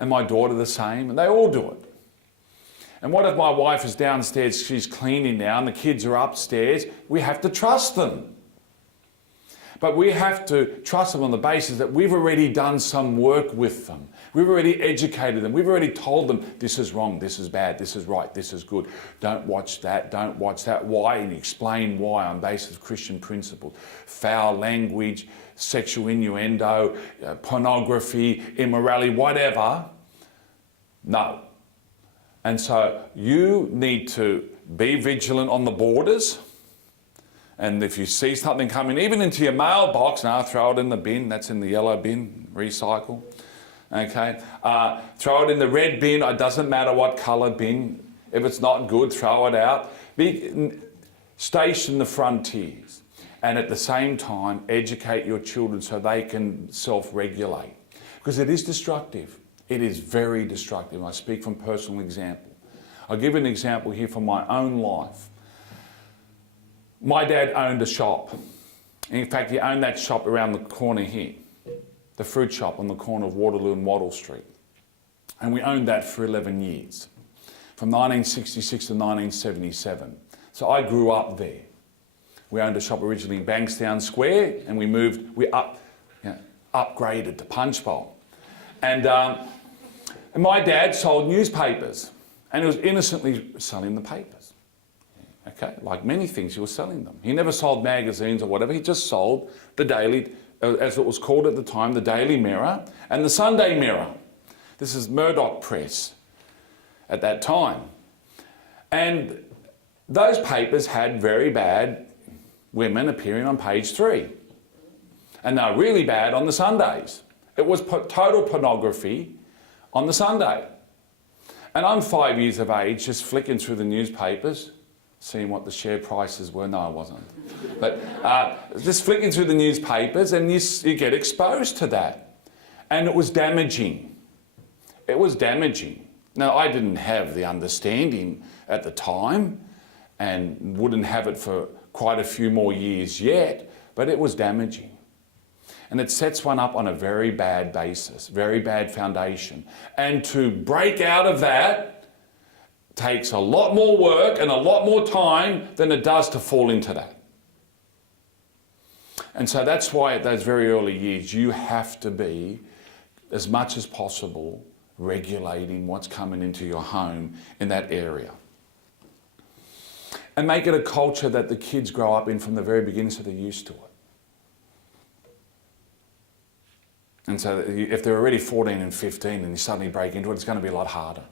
And my daughter the same, and they all do it. And what if my wife is downstairs, she's cleaning now, and the kids are upstairs? We have to trust them. But we have to trust them on the basis that we've already done some work with them. We've already educated them. We've already told them this is wrong, this is bad, this is right, this is good. Don't watch that, don't watch that. Why? And explain why on basis of Christian principles. Foul language, sexual innuendo, pornography, immorality, whatever. No. And so you need to be vigilant on the borders. And if you see something coming, even into your mailbox, now throw it in the bin. That's in the yellow bin, recycle. Okay, throw it in the red bin. It doesn't matter what colour bin. If it's not good, throw it out. Station the frontiers, and at the same time, educate your children so they can self-regulate, because it is destructive. It is very destructive. I speak from personal example. I'll give an example here from my own life. My dad owned a shop. In fact, he owned that shop around the corner here, the fruit shop on the corner of Waterloo and Wattle Street. And we owned that for 11 years, from 1966 to 1977. So I grew up there. We owned a shop originally in Bankstown Square, and we upgraded to Punchbowl. And my dad sold newspapers, and he was innocently selling the papers. Okay, like many things, he was selling them. He never sold magazines or whatever. He just sold the Daily, as it was called at the time, the Daily Mirror and the Sunday Mirror. This is Murdoch Press at that time. And those papers had very bad women appearing on page 3. And they were really bad on the Sundays. It was total pornography on the Sunday. And I'm 5 years of age, just flicking through the newspapers, seeing what the share prices were. No, I wasn't. But just flicking through the newspapers, and you get exposed to that. And it was damaging. It was damaging. Now, I didn't have the understanding at the time, and wouldn't have it for quite a few more years yet, but it was damaging. And it sets one up on a very bad basis, very bad foundation. And to break out of that takes a lot more work and a lot more time than it does to fall into that. And so that's why at those very early years, you have to be, as much as possible, regulating what's coming into your home in that area. And make it a culture that the kids grow up in from the very beginning so they're used to it. And so if they're already 14 and 15 and you suddenly break into it, it's going to be a lot harder.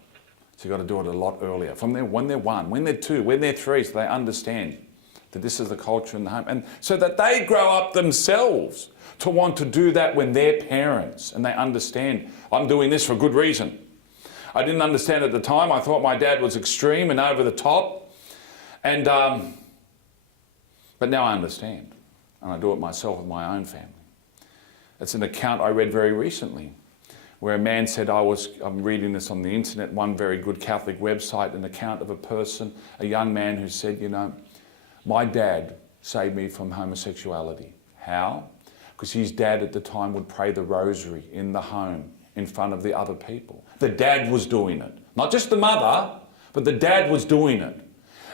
So you've got to do it a lot earlier, from when they're 1, when they're 2, when they're 3, so they understand that this is the culture in the home. And so that they grow up themselves to want to do that when they're parents and they understand, I'm doing this for a good reason. I didn't understand at the time. I thought my dad was extreme and over the top. And, but now I understand. And I do it myself with my own family. It's an account I read very recently, where a man said, I'm reading this on the internet, one very good Catholic website, an account of a person, a young man who said, you know, my dad saved me from homosexuality. How? Because his dad at the time would pray the rosary in the home in front of the other people. The dad was doing it. Not just the mother, but the dad was doing it.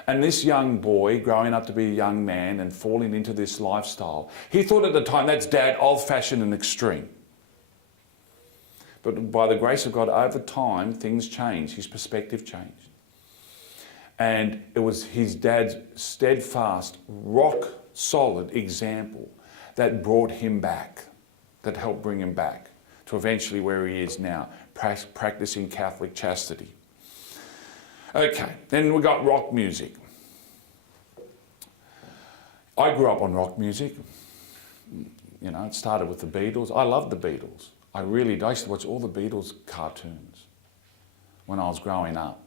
And this young boy, growing up to be a young man and falling into this lifestyle, he thought at the time, that's dad, old-fashioned and extreme. But by the grace of God, over time, things changed. His perspective changed. And it was his dad's steadfast, rock-solid example that brought him back, that helped bring him back to eventually where he is now, practicing Catholic chastity. Okay, then we got rock music. I grew up on rock music. You know, it started with the Beatles. I loved the Beatles. I used to watch all the Beatles cartoons when I was growing up.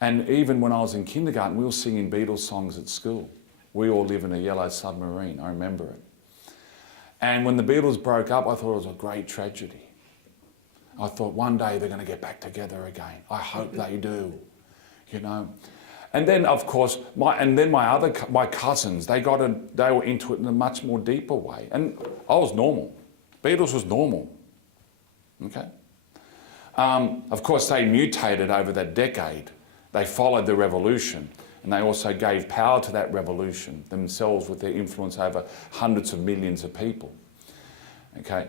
And even when I was in kindergarten, we were singing Beatles songs at school. We all live in a yellow submarine, I remember it. And when the Beatles broke up, I thought it was a great tragedy. I thought one day they're going to get back together again. I hope they do. You know, and then of course my cousins, they were into it in a much more deeper way, and I was normal. Beatles was normal. Okay, Of course, they mutated over that decade. They followed the revolution, and they also gave power to that revolution themselves with their influence over hundreds of millions of people. Okay,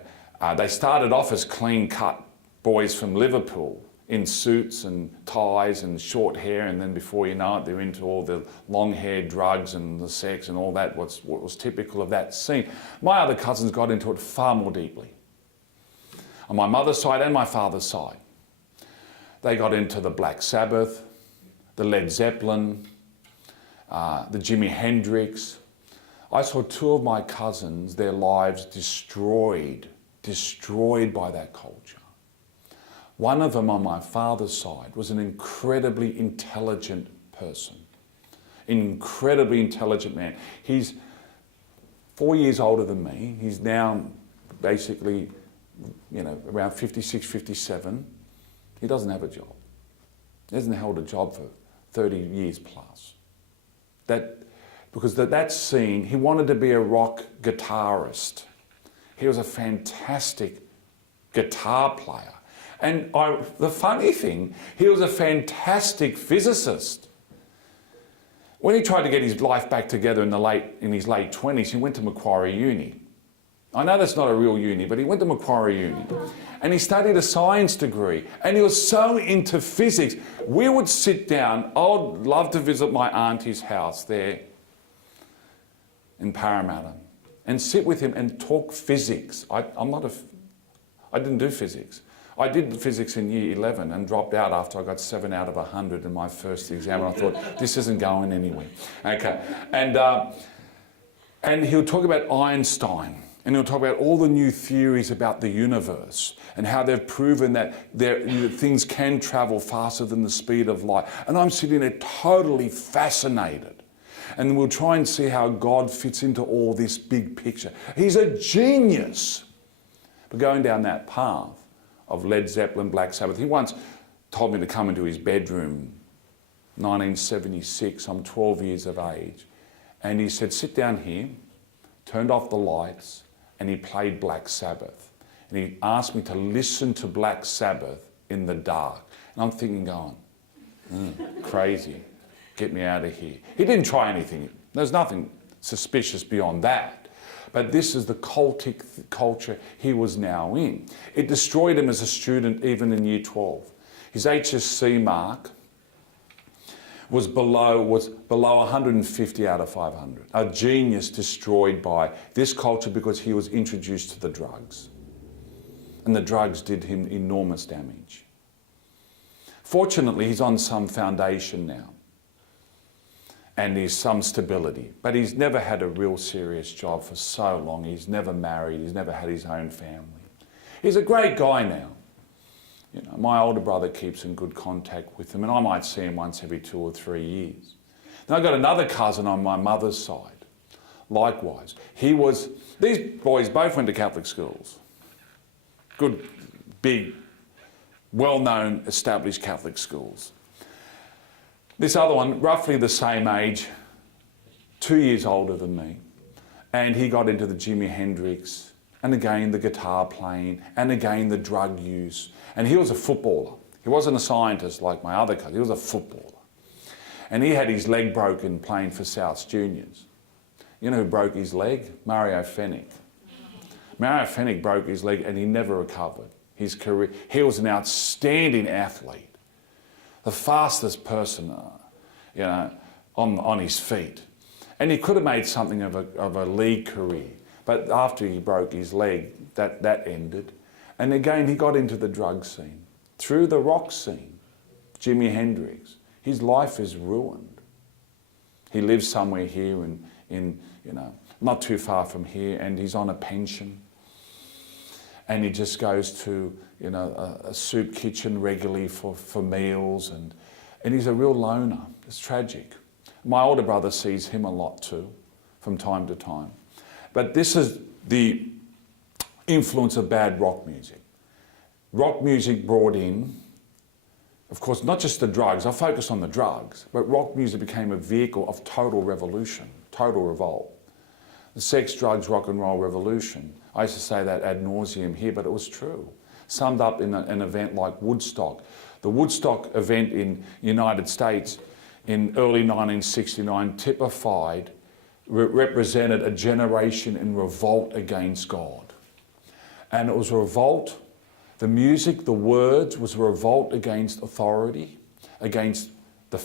they started off as clean-cut boys from Liverpool in suits and ties and short hair, and then before you know it, they're into all the long hair, drugs and the sex and all that, what was typical of that scene. My other cousins got into it far more deeply. On my mother's side and my father's side. They got into the Black Sabbath, the Led Zeppelin, the Jimi Hendrix. I saw two of my cousins, their lives destroyed by that culture. One of them on my father's side was an incredibly intelligent person, incredibly intelligent man. He's 4 years older than me. He's now basically, you know, around 56, 57. He doesn't have a job. He hasn't held a job for 30 years plus. Because that scene, he wanted to be a rock guitarist. He was a fantastic guitar player. And the funny thing, he was a fantastic physicist. When he tried to get his life back together in his late 20s, he went to Macquarie Uni. I know that's not a real uni, but he went to Macquarie Uni. And he studied a science degree. And he was so into physics. We would sit down. I would love to visit my auntie's house there in Parramatta and sit with him and talk physics. I didn't do physics. I did physics in year 11 and dropped out after I got 7 out of 100 in my first exam. And I thought, this isn't going anywhere. Okay. And he would talk about Einstein. And he'll talk about all the new theories about the universe and how they've proven that things can travel faster than the speed of light. And I'm sitting there totally fascinated. And we'll try and see how God fits into all this big picture. He's a genius. But going down that path of Led Zeppelin, Black Sabbath, he once told me to come into his bedroom, 1976, I'm 12 years of age. And he said, sit down here, turned off the lights, and he played Black Sabbath. And he asked me to listen to Black Sabbath in the dark. And I'm thinking, going, crazy, get me out of here. He didn't try anything. There's nothing suspicious beyond that. But this is the cultic culture he was now in. It destroyed him as a student even in year 12. His HSC mark was below 150 out of 500. A genius destroyed by this culture because he was introduced to the drugs. And the drugs did him enormous damage. Fortunately, he's on some foundation now. And there's some stability. But he's never had a real serious job for so long. He's never married. He's never had his own family. He's a great guy now. You know, my older brother keeps in good contact with him, and I might see him once every 2 or 3 years. Then I've got another cousin on my mother's side. Likewise. These boys both went to Catholic schools. Good, big, well-known, established Catholic schools. This other one, roughly the same age, 2 years older than me. And he got into the Jimi Hendrix, and again the guitar playing, and again the drug use. And he was a footballer. He wasn't a scientist like my other cousin, he was a footballer. And he had his leg broken playing for Souths Juniors. You know who broke his leg? Mario Fennick. Mario Fennick broke his leg and he never recovered. His career, he was an outstanding athlete. The fastest person, you know, on his feet. And he could have made something of a league career. But after he broke his leg, that ended. And again, he got into the drug scene. Through the rock scene, Jimi Hendrix. His life is ruined. He lives somewhere here in you know, not too far from here, and he's on a pension. And he just goes to, you know, a soup kitchen regularly for meals, and he's a real loner. It's tragic. My older brother sees him a lot too, from time to time. But this is the influence of bad rock music. Rock music brought in, of course, not just the drugs. I focus on the drugs, but rock music became a vehicle of total revolution, total revolt. The sex, drugs, rock and roll revolution. I used to say that ad nauseum here, but it was true. summed up in an event like Woodstock. The Woodstock event in the United States in early 1969 typified, represented a generation in revolt against God. And it was a revolt, the music, the words was a revolt against authority, against the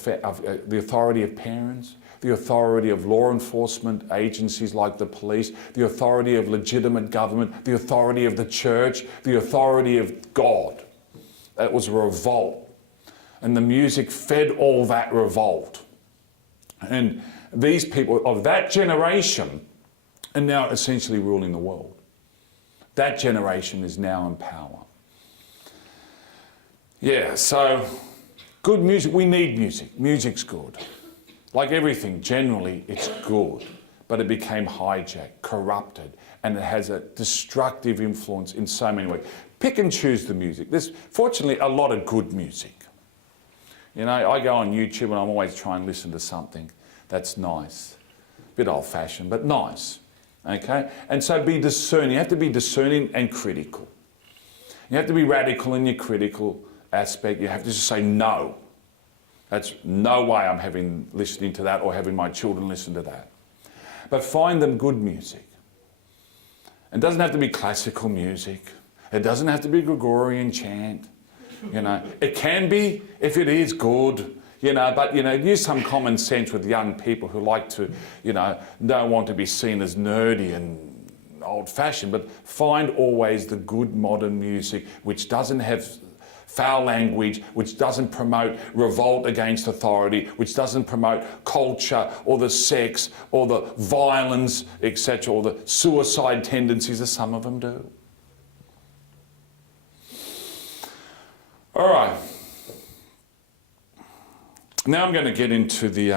authority of parents, the authority of law enforcement agencies like the police, the authority of legitimate government, the authority of the church, the authority of God. It was a revolt. And the music fed all that revolt. And these people of that generation are now essentially ruling the world. That generation is now in power. Yeah, so good music, we need music. Music's good. Like everything, generally it's good, but it became hijacked, corrupted, and it has a destructive influence in so many ways. Pick and choose the music. There's fortunately a lot of good music. You know, I go on YouTube and I'm always trying to listen to something that's nice. A bit old-fashioned, but nice. Okay? And so be discerning. You have to be discerning and critical. You have to be radical in your critical aspect. You have to just say no. That's no way I'm listening to that or having my children listen to that. But find them good music. It doesn't have to be classical music. It doesn't have to be Gregorian chant. You know, it can be if it is good, you know, but, you know, use some common sense with young people who like to, you know, don't want to be seen as nerdy and old-fashioned, but find always the good modern music which doesn't have foul language, which doesn't promote revolt against authority, which doesn't promote culture or the sex or the violence, etc., or the suicide tendencies that some of them do. All right. Now I'm going to get into the...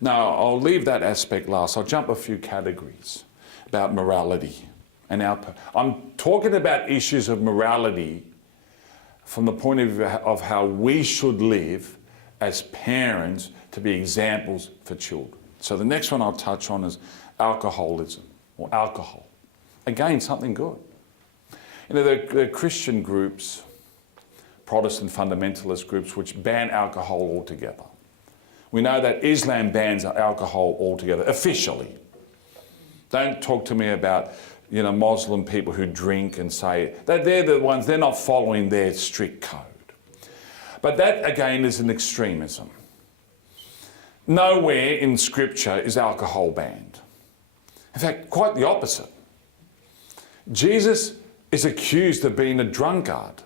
no, I'll leave that aspect last. I'll jump a few categories about morality. I'm talking about issues of morality from the point of view of how we should live as parents to be examples for children. So the next one I'll touch on is alcoholism, or alcohol. Again, something good. You know, there are Christian groups, Protestant fundamentalist groups, which ban alcohol altogether. We know that Islam bans alcohol altogether, officially. Don't talk to me about, you know, Muslim people who drink and say that they're the ones, they're not following their strict code. But that, again, is an extremism. Nowhere in Scripture is alcohol banned. In fact, quite the opposite. Jesus is accused of being a drunkard.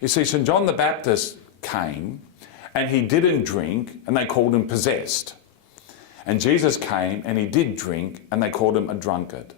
You see, St. John the Baptist came and he didn't drink and they called him possessed. And Jesus came and he did drink and they called him a drunkard.